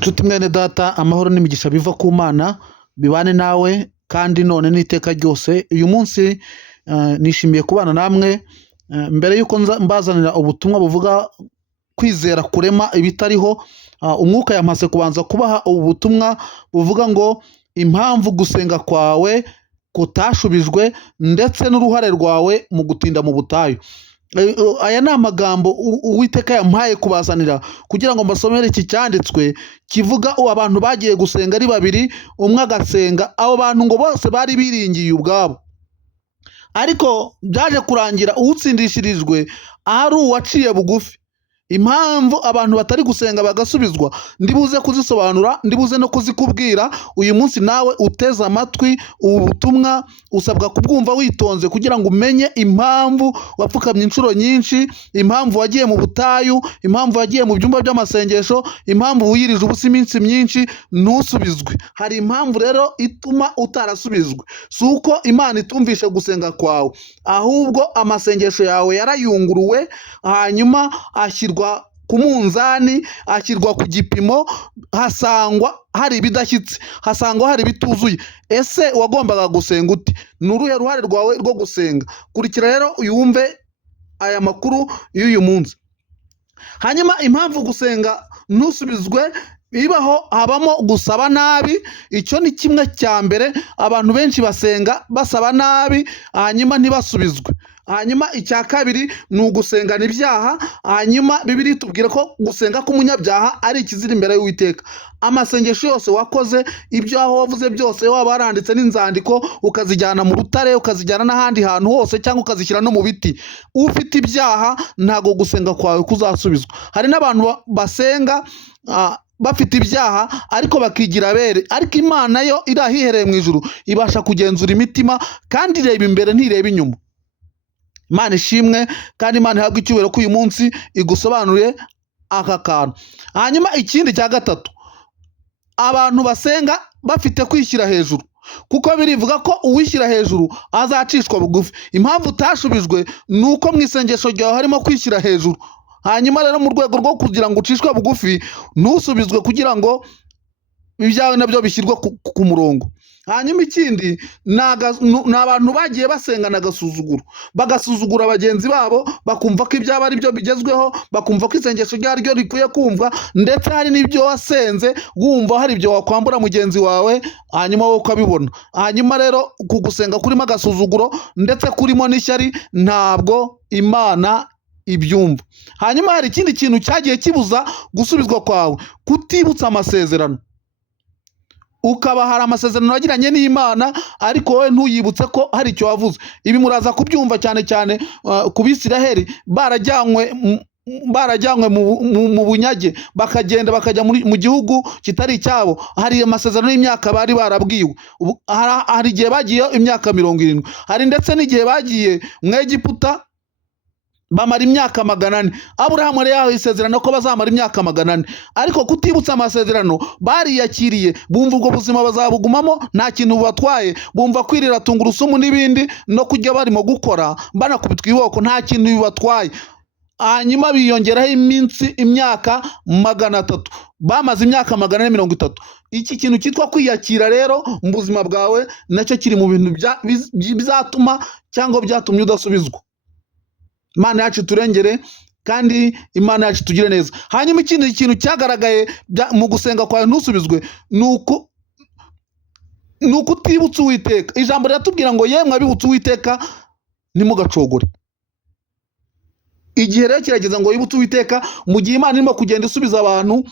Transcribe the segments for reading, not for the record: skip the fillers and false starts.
Nshuti mwene data, amahoro n'imigisha biva ku Mana bibane nawe kandi none n'iteka ryose. Uyu munsi nishimiye kubana namwe mbere y'uko mbazanira ubutumwa buvuga kwizera kurema ibitariho. Umwuka yamaze kubanza kubaha ubu butumwa buvuga ngo impamvu gusenga kwawe kutashubijwe ndetse n'uruhare rwawe mu gutinda mu butayu. Aya ni amagambo Uwiteka yampaye kubazanira kugira ngo mbasomere iki cyanditswe kivuga abantu bagiye gusenga ari babiri, umwe agasenga. Abo bantu ngo bose bari biringiye ubwabo, ariko byaje kurangira uwutsindishirijwe ari uwaciye bugufi. Impamvu abantu batari gusenga bagasubizwa ndibuze kuzisobanura, ndibuze no kuzikubwira uyu munsi. Nawe uteze amatwi ubu butumwa usabwa kubwumva witonze kugira ngo umenye impamvu wapfukamye inshuro nyinshi, impamvu wagiye mu butayu, impamvu wagiye mu byumba by'amasengesho, impamvu wiyirije ubusa iminsi myinshi ntusubizwe. Hari impamvu rero ituma utarasubizwe, si uko Imana itumvishe gusenga kwawe, ahubwo amasengesho yawe yarayunguruwe, hanyuma ashyirwa ku munzani, ashyirwa ku gipimo, hasangwa hari ibidashyitse, hasangwa hari ibituzuye. Ese wagombaga gusenga ute? Ni uruhe ruhare rwawe rwo gusenga? Kurikira rero uyumve aya makuru y'uyu munsi. Hanyuma impamvu gusenga ntusubizwe bibaho, habamo gusaba nabi. Icyo ni kimwe cya mbere. Abantu benshi basenga basaba nabi hanyuma ntibasubizwe. Hanyuma icya kabiri ni ugusengana ibyaha. Hanyuma Bibiliya itubwira ko gusenga k'umunyabyaha ari ikizira imbere y'Uwiteka. Amasengesho yose wakoze, ibyo aho wavuze byose, waba waranditse n'inzandiko ukazijyana mu rutare, ukazijyana n'ahandi hantu hose, cyangwa ukazishyira no mu biti, ufite ibyaha ntago gusenga kwawe kuzasubizwa. Hari n'abantu basenga bafite ibyaha ariko bakigira abere, ariko Imana yo iri ahihereye mu ijuru ibasha kugenzura imitima kandi ireba imbere ntireba inyuma. Imana ishimwe kandi Imana ihabwa icyubahiro ko uyu munsi igusobanuriye aka kantu. Hanyuma ikindi cya gatatu, abantu basenga bafite kwishyira hejuru, kuko birivuga ko uwishyira hejuru azacishwa bugufi. Impamvu utashubijwe ni uko mu isengesho ryawe harimo kwishyira hejuru. Hanyuma rero mu rwego rwo kugira ngo ucishwe bugufi ntusubizwe, kugira ngo ibyawe nabyo bishyirwe ku murongo. Hanyuma ikindi ni abantu bagiye basengana agasuzuguro, bagasuzugura bagenzi babo, bakumva ko ibyabo ari byo bigezweho, bakumva ko isengesho ryaryo rikwiye kumva, ndetse hari n'ibyo wasenze wumva hari ibyo wakwambura mugenzi wawe, hanyuma wowe ukabibona. Hanyuma rero ku gusenga kurimo agasuzuguro ndetse kurimo n'ishyari ntabwo Imana ibyumva. Hanyuma hari ikindi kintu cyagiye kibuza gusubizwa kwawe, kutibutsa amasezerano. Ukaba hari amasezerano wagiranye n'Imana ariko wowe ntuyibutse ko hari icyo wavuze. Ibi muraza kubyumva cyane cyane ku Bisiraheli barajyanywe mu bunyage, bakagenda bakajya mu gihugu kitari icyabo. Hari amasezerano y'imyaka bari barabwiwe. Hari igihe bagiye imyaka 70, hari ndetse n'igihe bagiye mu Egiputa bamara imyaka 400. Aburahamu yari yahawe isezerano ko bazamara imyaka 400, ariko kutibutsa amasezerano bariyakiriye, bumva ubwo buzima bazabugumamo nta kintu bubatwaye, bumva kwirira tungurusumu n'ibindi no kujya barimo gukora banakubitwa iboko nta kintu bibatwaye. Hanyuma biyongeraho imyaka 300, bamaze imyaka 430. Iki kintu cyitwa kwiyakira rero mu buzima bwawe nacyo kiri mu bintu bizatuma cyangwa byatumye udasubizwa. Imana yacu turengere kandi Imana yacu tugire neza. Hanyuma ikindi kintu cyagaragaye mu gusenga kwawe ntusubizwe ni uko utibutsa Uwiteka. Ijambo riratubwira ngo yemwe abibutsa Uwiteka ntimugacogore. Igihe rero kirageza ngo wibutse Uwiteka mu gihe Imana irimo kugenda isubiza abantu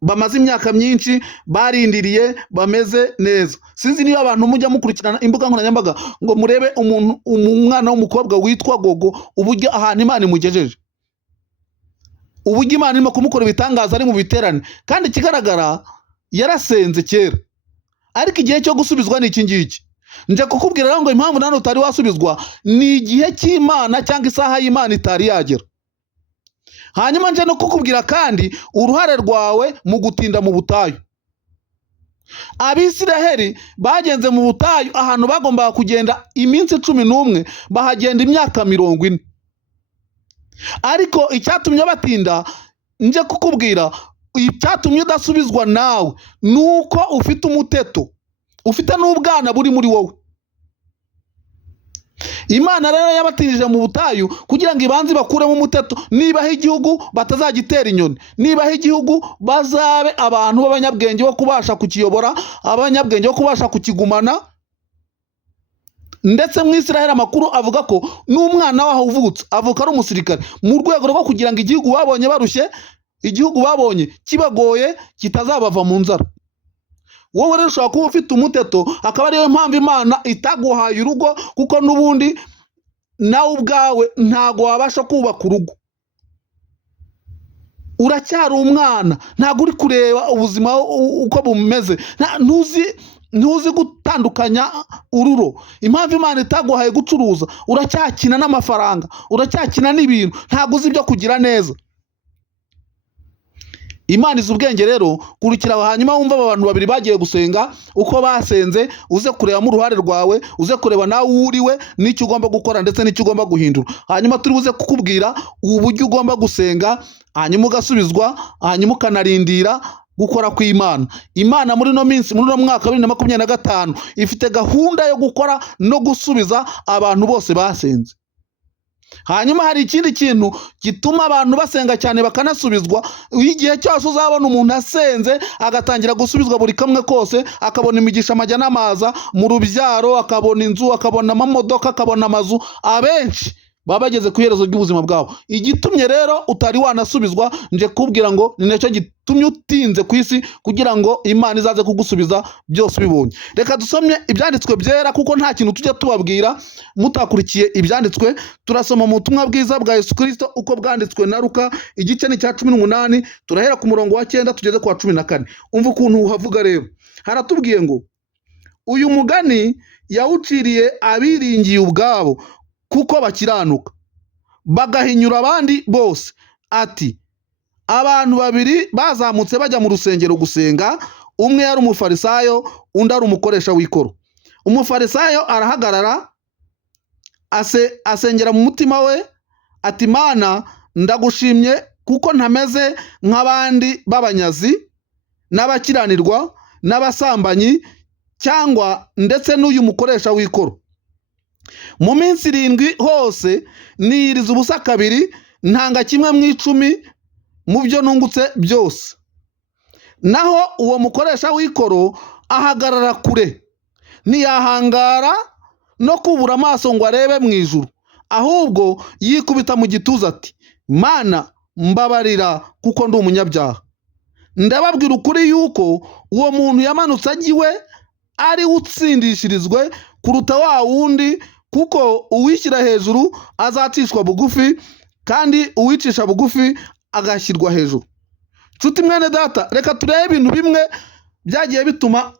bamaze imyaka myinshi barindiriye bameze neza. Sinzi niba abantu mujya mukurikirana imbuga nkoranyambaga ngo murebe umwana w'umukobwa witwa Gogo uburyo ahantu Imana imugejeje, uburyo Imana irimo kumukora ibitangaza ari mu biterane. Kandi ikigaragara yarasenze kera, ariko igihe cyo gusubizwa ni iki ngiki. Nje kukubwira rero ngo impamvu nane utari wasubizwa ni igihe cy'Imana cyangwa isaha y'Imana itari yagera. Hanyuma nje no kukubwira kandi uruhare rwawe mu gutinda mu butayu. Abisiraheli bagenze mu butayu ahantu bagombaga kugenda iminsi 11, bahagenda imyaka 40. Ariko icyatumye batinda nje kukubwira icyatumye udasubizwa nawe nuko ufite umuteto, ufite n'ubwana buri muri wowe. Imana rero yabatirije mu butayu kugira ngo ibanze bakuremo umuteto, nibaho igihugu batazagitera inyoni, nibaho igihugu bazabe abantu b'abanyabwenge bo kubasha kukiyobora, abanyabwenge bo kubasha kukigumana. Ndetse mu Isiraheli amakuru avuga ko n'umwana waho uvutse avuka ari umusirikare, mu rwego rwo kugira ngo igihugu babonye barushye, igihugu babonye kibagoye kitazabava mu nzara. Wowe rero ushobora kuba ufite umuteto, akaba ariyo mpamvu Imana itaguhaye urugo, kuko n'ubundi nawe ubwawe ntago wabasha kubaka urugo. Uracyari umwana, ntago uri kureba ubuzima uko bumeze, ntuzi gutandukanya ururo. Impamvu Imana itaguhaye gucuruza, uracyakina n'amafaranga, uracyakina n'ibintu, ntago uzi ibyo kugira neza. Imana izi ubwenge rero, kurikira hanyuma wumva abantu babiri bagiye gusenga uko basenze, uze kurebamo uruhare rwawe, uze kureba nawe uriwe n'icyo ugomba gukora ndetse n'icyo ugomba guhindura. Hanyuma turi buze kukubwira uburyo ugomba gusenga, hanyuma ugasubizwa, hanyuma ukanarindira gukora kw'Imana. Imana muri no minsi, muri no mwaka 2025 ifite gahunda yo gukora no gusubiza abantu bose basenze. Hanyuma hari ikindi kintu gituma abantu basenga cyane bakanasubizwa. Igihe cyose uzabona umuntu asenze agatangira gusubizwa buri kamwe kose, akabona imigisha amajya n'amaza mu rubyaro, akabona inzu, akabona amamodoka, akabona amazu, abenshi baba bageze ku iherezo ry'ubuzima bwabo. Igitumye rero utari wanasubizwa, nje kubwira ngo ni nacyo gitumye utinze ku isi, kugira ngo Imana izaze kugusubiza byose ubibonye. Reka dusomye ibyanditswe byera, kuko nta kintu tujya tubabwira mutakurikiye ibyanditswe. Turasoma mu butumwa bwiza bwa Yesu Kristo uko bwanditswe na Luka, igice ni cya 18, turahera ku murongo wa 9 tugeze ku wa 14. Umva ukuntu uhavuga rero. Haratubwiye ngo uyu mugani yawuciriye abiringiye ubwabo, kuko bakiranuka bagahinyura abandi bose. Ati, abantu babiri bazamutse bajya mu rusengero gusenga, umwe yari umufarisayo, undi ari umukoresha w'ikoro. Umufarisayo arahagarara asengera mu mutima we, ati, Mana, ndagushimye kuko ntameze nk'abandi b'abanyazi n'abakiranirwa n'abasambanyi, cyangwa ndetse n'uyu mukoresha w'ikoro. Mu minsi 7 hose niyiriza ubusa kabiri, ntanga kimwe mu 10 mu byo nungutse byose. Naho uwo mukoresha w'ikoro ahagarara kure, ntiyahangara no kubura amaso ngo arebe mu ijuru, ahubwo yikubita mu gituza ati, Mana, mbabarira kuko ndi umunyabyaha. Ndababwira ukuri yuko uwo muntu yamanutse agiwe ari utsindishirizwe kuruta wa wundi, kuko uwishyira hejuru azacishwa bugufi, kandi uwicisha bugufi agashyirwa hejuru. Nshuti mwene data, reka turebe ibintu bimwe byagiye bituma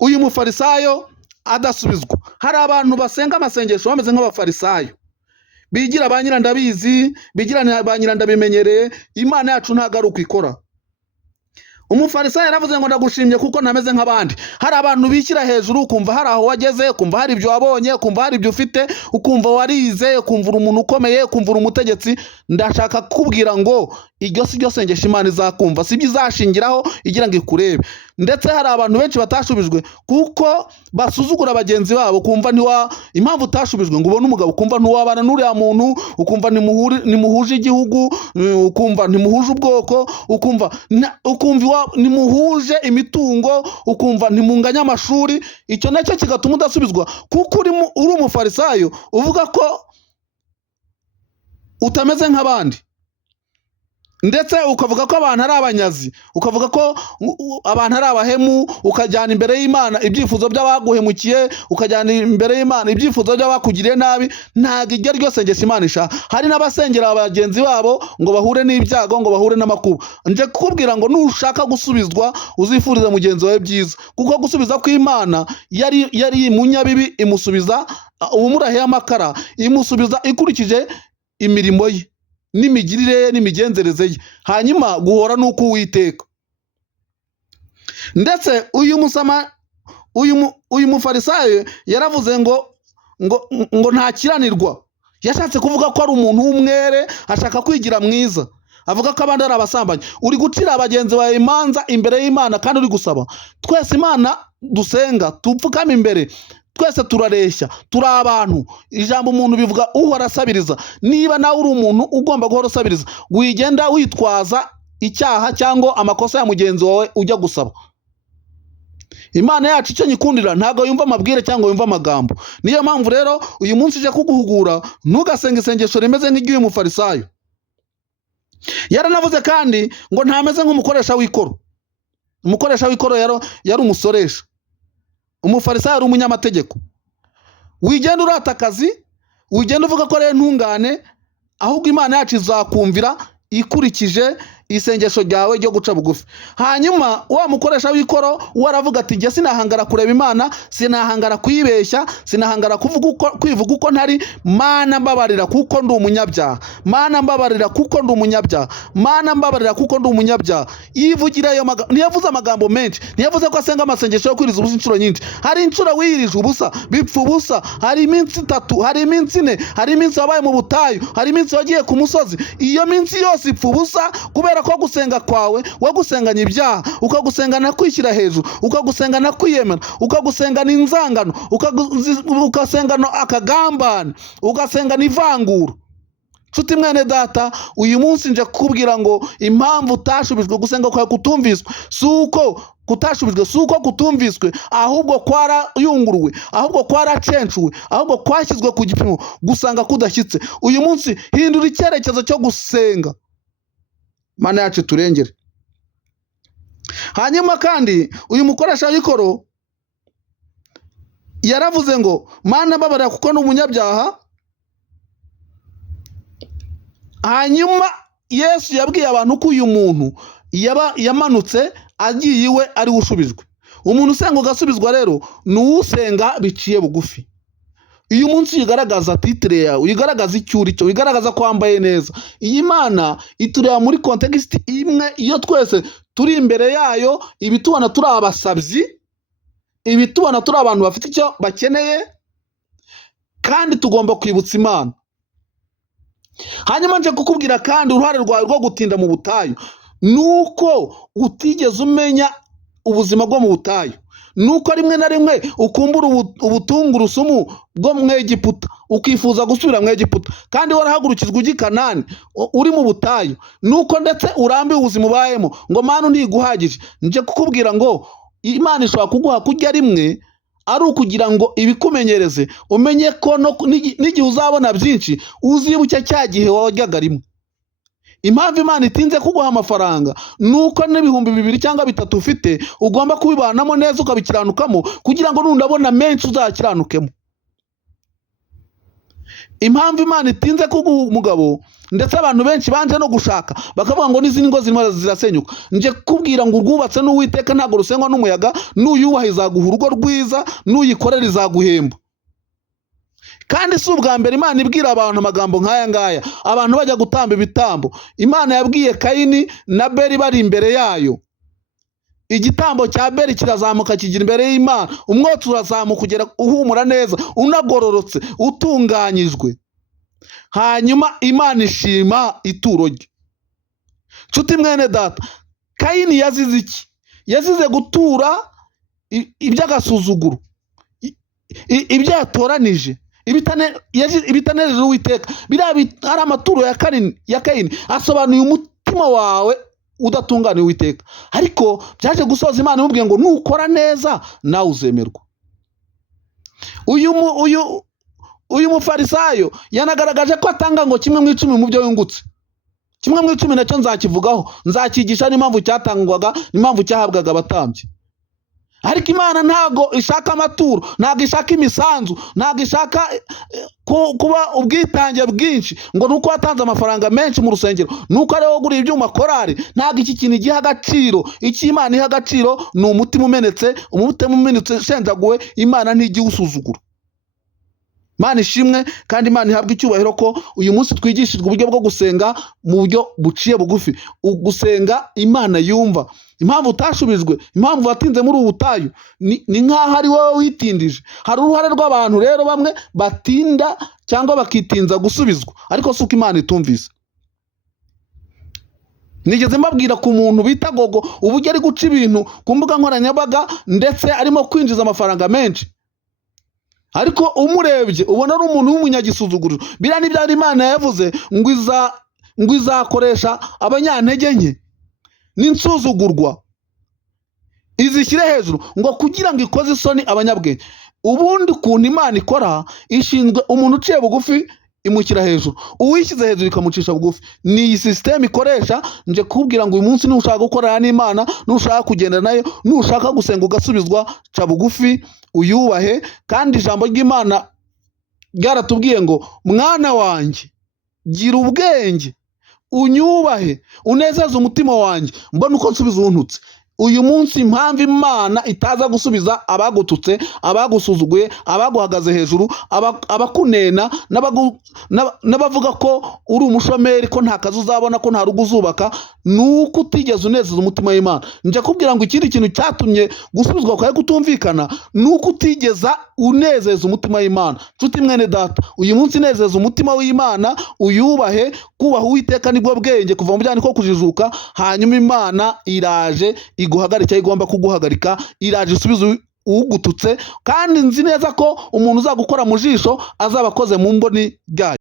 uyu mufarisayo adasubizwa. Hari abantu basenga amasengesho bameze nk'abafarisayo, bigira ba nyirandabizi, bigira ba nyirandabimenyereye. Imana yacu ntago ari uko ikora. Umufarisayo yaravuze ngo ndagushimye kuko ntameze nk'abandi. Hari abantu bishyira hejuru, ukumva hari aho wageze, ukumva hari ibyo wabonye, ukumva hari ibyo ufite, ukumva warize, ukumva uri umuntu ukomeye, ukumva uri umutegetsi. Ndashaka kukubwira ngo iryo si ryo sengesho Imana izakumva, si byo izashingiraho igira ngo ikurebe. Ndetse hari abantu benshi batashubijwe kuko basuzugura bagenzi babo, kumva impamvu utashubijwe ngo ubone umugabo, ukumva ntiwabana n'uriya muntu, ukumva nimuhuje igihugu, ukumva ntimuhuje ubwoko, ukumva nimuhuje imitungo, ukumva ntimunganya amashuri. Icyo nacyo kigatuma udasubizwa, kuko uri umufarisayo uvuga ko utameze nk'abandi, ndetse ukavuga ko abantu ari abanyazi, ukavuga ko abantu ari abahemu, ukajyana imbere y'Imana ibyifuzo by'abaguhemukiye, ukajyana imbere y'Imana ibyifuzo by'abakugiriye nabi. Ntago iryo ryo sengesho Imana ishaka. Hari n'abasengera bagenzi babo ngo bahure n'ibyago, ngo bahure n'amakuba. Nje kukubwira ngo nushaka gusubizwa, uzifurize mugenzi wawe byiza, kuko gusubiza kw'Imana yari munyabibi imusubiza umurahiye amakara, imusubiza ikurikije imirimo ye n'imigirire ye n'imigenzereze ye, hanyuma guhora n'uko Uwiteka. Ndetse uyu mufarisayo yaravuze ngo ntakiranirwa. Yashatse kuvuga ko ari umuntu w'umwere, ashaka kwigira mwiza. avuga ko abandi ari abasambanyi, uri gucira abagenzi bawe imanza imbere y'Imana kandi uri gusaba. Twese Imana dusenga tupfukame imbere, twese turareshya, turi abantu. Ijambo umuntu bivuga uhora asabiriza. Niba nawe uri umuntu ugomba guhora usabiriza, wigenda witwaza icyaha cyangwa amakosa ya mugenzi wawe ujya gusaba. Imana yacu icyo nyikundira ntago yumva amabwire cyangwa yumva amagambo. Niyo mpamvu rero uyu munsi uje kuguhugura, ntugasenga isengesho rimeze nk'iry'uyu mufarisayo. Yaranavuze kandi ngo ntameze nk'umukoresha w'ikoro. Umukoresha w'ikoro yari umusoresha. Umufarisayo ari umunyamategeko. Wigenda urata akazi, wigenda uvuga ko rero ntungane, ahubwo Imana yacu izakumvira ikurikije isengesho ryawe ryo guca bugufi. Hanyuma wa mukoresha w'ikoro waravuga ati njye sinahangara kureba Imana, sinahangara kuyibeshya, sinahangara kwivuga uko ntari. Mana mbabarira kuko ndi umunyabyaha, Mana mbabarira kuko ndi umunyabyaha, Mana mbabarira kuko ndi umunyabyaha. Yivugira ayo magambo, ntiyavuze amagambo menshi, ntiyavuze ko asenga amasengesho yo kwiriza ubusa inshuro nyinshi. Hari inshuro wirije ubusa bipfa ubusa, hari iminsi 3, hari iminsi 4, hari iminsi wabaye mu butayu, hari iminsi wagiye ku musozi. Iyo minsi yose ipfa ubusa kubera ko gusenga kwawe wagusengana ibyaha, ukagusengana kwishyira hejuru, ukagusengana kwiyemera, ukagusengana inzangano, ukasengana akagambane, ugasengana ivangura. Nshuti mwene data, uyu munsi nje kukubwira ngo impamvu utashubijwe gusenga kwawe kutumviswe suko kutashubijwe, suko kutumviswe, ahubwo kwarayunguruwe, ahubwo kwaracencuwe, ahubwo kwashyizwe ku gipimo gusanga kudashyitse. Uyu munsi hindura icyerekezo cyo gusenga. Mana yacu turengere. Hanyuma kandi uyu mukoresha w'ikoro yaravuze ngo Mana mbabarira kuko ni umunyabyaha. Hanyuma Yesu yabwiye abantu ko uyu muntu yamanutse agiye iwe ari ushubijwe. Umuntu usenga ugasubizwa rero ni usenga biciye bugufi. Uyu munsi uyigaragaza titire yawe, uyigaragaza icyo uri cyo, uyigaragaza ko wambaye neza. Iyi Mana itureba muri context imwe, iyo twese turi imbere yayo, ibitubona turi abasabyi, ibitubona turi abantu bafite icyo bakeneye, kandi tugomba kwibutsa Imana. Hanyuma nje kukubwira kandi uruhare rwawe rwo gutinda mu butayu, nuko utigeze umenya ubuzima bwo mu butayu. Nuko rimwe na rimwe ukumbura ubutungurusumu bwo mu Egiputa, ukifuza gusubira mu Egiputa, kandi warahagurukizwa ujya i Kanani uri mu butayu. Nuko ndetse urambiwe ubuzima ubayemo, ngo Mana ntiguhagije. Nje kukubwira ngo Imana ishobora kuguha kujya rimwe, ari ukugira ngo ibikumenyereze, umenye ko n'igihe uzabona byinshi uzibuke cya gihe wajyaga rimwe. Impamvu Imana itinze kuguha amafaranga nuko n'ibihumbi 2 cyangwa 3 ufite ugomba kubibanamo neza ukabikiranukamo, kugira ngo nundabona menshi uzakiranukemo. Impamvu Imana itinze kuguha umugabo, ndetse abantu benshi banje no gushaka bakavuga ngo n'izindi ngo zirimo zirasenyuka, nje kubwira ngo urwubatse n'Uwiteka ntago rusengwa n'umuyaga, n'uyubaha izaguha urugo rwiza, n'uyikorera izaguhemba. Kandi si ubwa mbere Imana ibwira abantu amagambo nk'aya ngaya, abantu bajya gutamba ibitambo. Imana yabwiye Kayini na Beri bari imbere yayo. Igitambo cya Beri kirazamuka kigira imbere y'Imana, umwotsi urazamuka ugera uhumura neza, unagororotse, utunganyijwe. Hanyuma Imana ishima ituro rye. Nshuti mwene data, Kayini yazize iki? Yazize gutura iby'agasuzuguro, ibyo yatoranije, ibitanejeje Uwiteka. Ari amaturo ya Kayini asobanuye umutima wawe udatunganiye Uwiteka. Ariko byaje gusoza Imana imubwiye ngo nukora neza nawe uzemerwa. Uyu mufarisayo yanagaragaje ko atanga ngo 1/10 mu byo yungutse. 1/10 nacyo nzakivugaho, nzakigisha n'impamvu cyatangwaga, n'impamvu cyahabwaga abatambyi. Ariko Imana ntago ishaka amaturo, ntago ishaka imisanzu, ntago ishaka kuba ubwitange bwinshi ngo nuko watanze amafaranga menshi mu rusengero, nuko ari wowe ugura ibyuma korari. Ntago iki kintu giha agaciro. Iki Imana iha agaciro ni umutima umenetse, umutima umenetse shenjaguwe. Imana ntigiye usuzugura. Imana ishimwe kandi Imana ihabwa icyubahiro ko uyu munsi twigishijwe uburyo bwo gusenga mu buryo buciye bugufi. Gusenga Imana yumva. Impamvu utashubijwe, impamvu watinze muri ubu butayu, ni nk'aho ari wowe witindije. Hari uruhare rw'abantu rero bamwe batinda cyangwa bakitinza gusubizwa, ariko si uko Imana itumvise. nigeze mbabwira ku muntu bita Gogo uburyo ari guca ibintu ku mbuga nkoranyambaga ndetse arimo kwinjiza amafaranga menshi, ariko umurebye ubona ari umuntu w'umunyagisuzuguriro. Biriya ni bya Imana yavuze ngo izakoresha abanyantege nke n'insuzugurwa izishyire hejuru ngo kugira ngo ikoze isoni abanyabwenge. Ubundi ukuntu Imana ikora, ishinzwe umuntu uciye bugufi imushyira hejuru, uwishyize hejuru ikamucisha bugufi. Ni iyi sisiteme ikoresha. Nje kubwira ngo uyu munsi nushaka gukorana n'Imana, nushaka kugendana nayo, nushaka gusenga ugasubizwa, ca bugufi uyubahe. Kandi ijambo ry'Imana ryaratubwiye ngo mwana wanjye gira ubwenge unyubahe unezeze umutima wanjye mbona uko nsubiza untutse. Uyu munsi impamvu Imana itaza gusubiza abagututse, abagusuzuguye, abaguhagaze hejuru, abakunena n'abavuga ko uri umushomeri, ko nta kazi uzabona, ko nta rugo uzubaka, nuko utigeze unezeza umutima w'Imana. Nje kubwira ngo ikindi kintu cyatumye gusubizwa kwawe kutumvikana nuko utigeza unezeza umutima w'Imana. Nshuti mwene data, uyu munsi nezeza umutima w'Imana, uyubahe. Kubaha Uwiteka nibwo bwenge kuva mu byaha niko kujijuka. Hanyuma Imana iraje iguhagarika, igomba kuguhagarika, iraje isubiza ugututse. Kandi nzi neza ko umuntu uzagukora mu jisho azaba akoze mu mboni ryayo.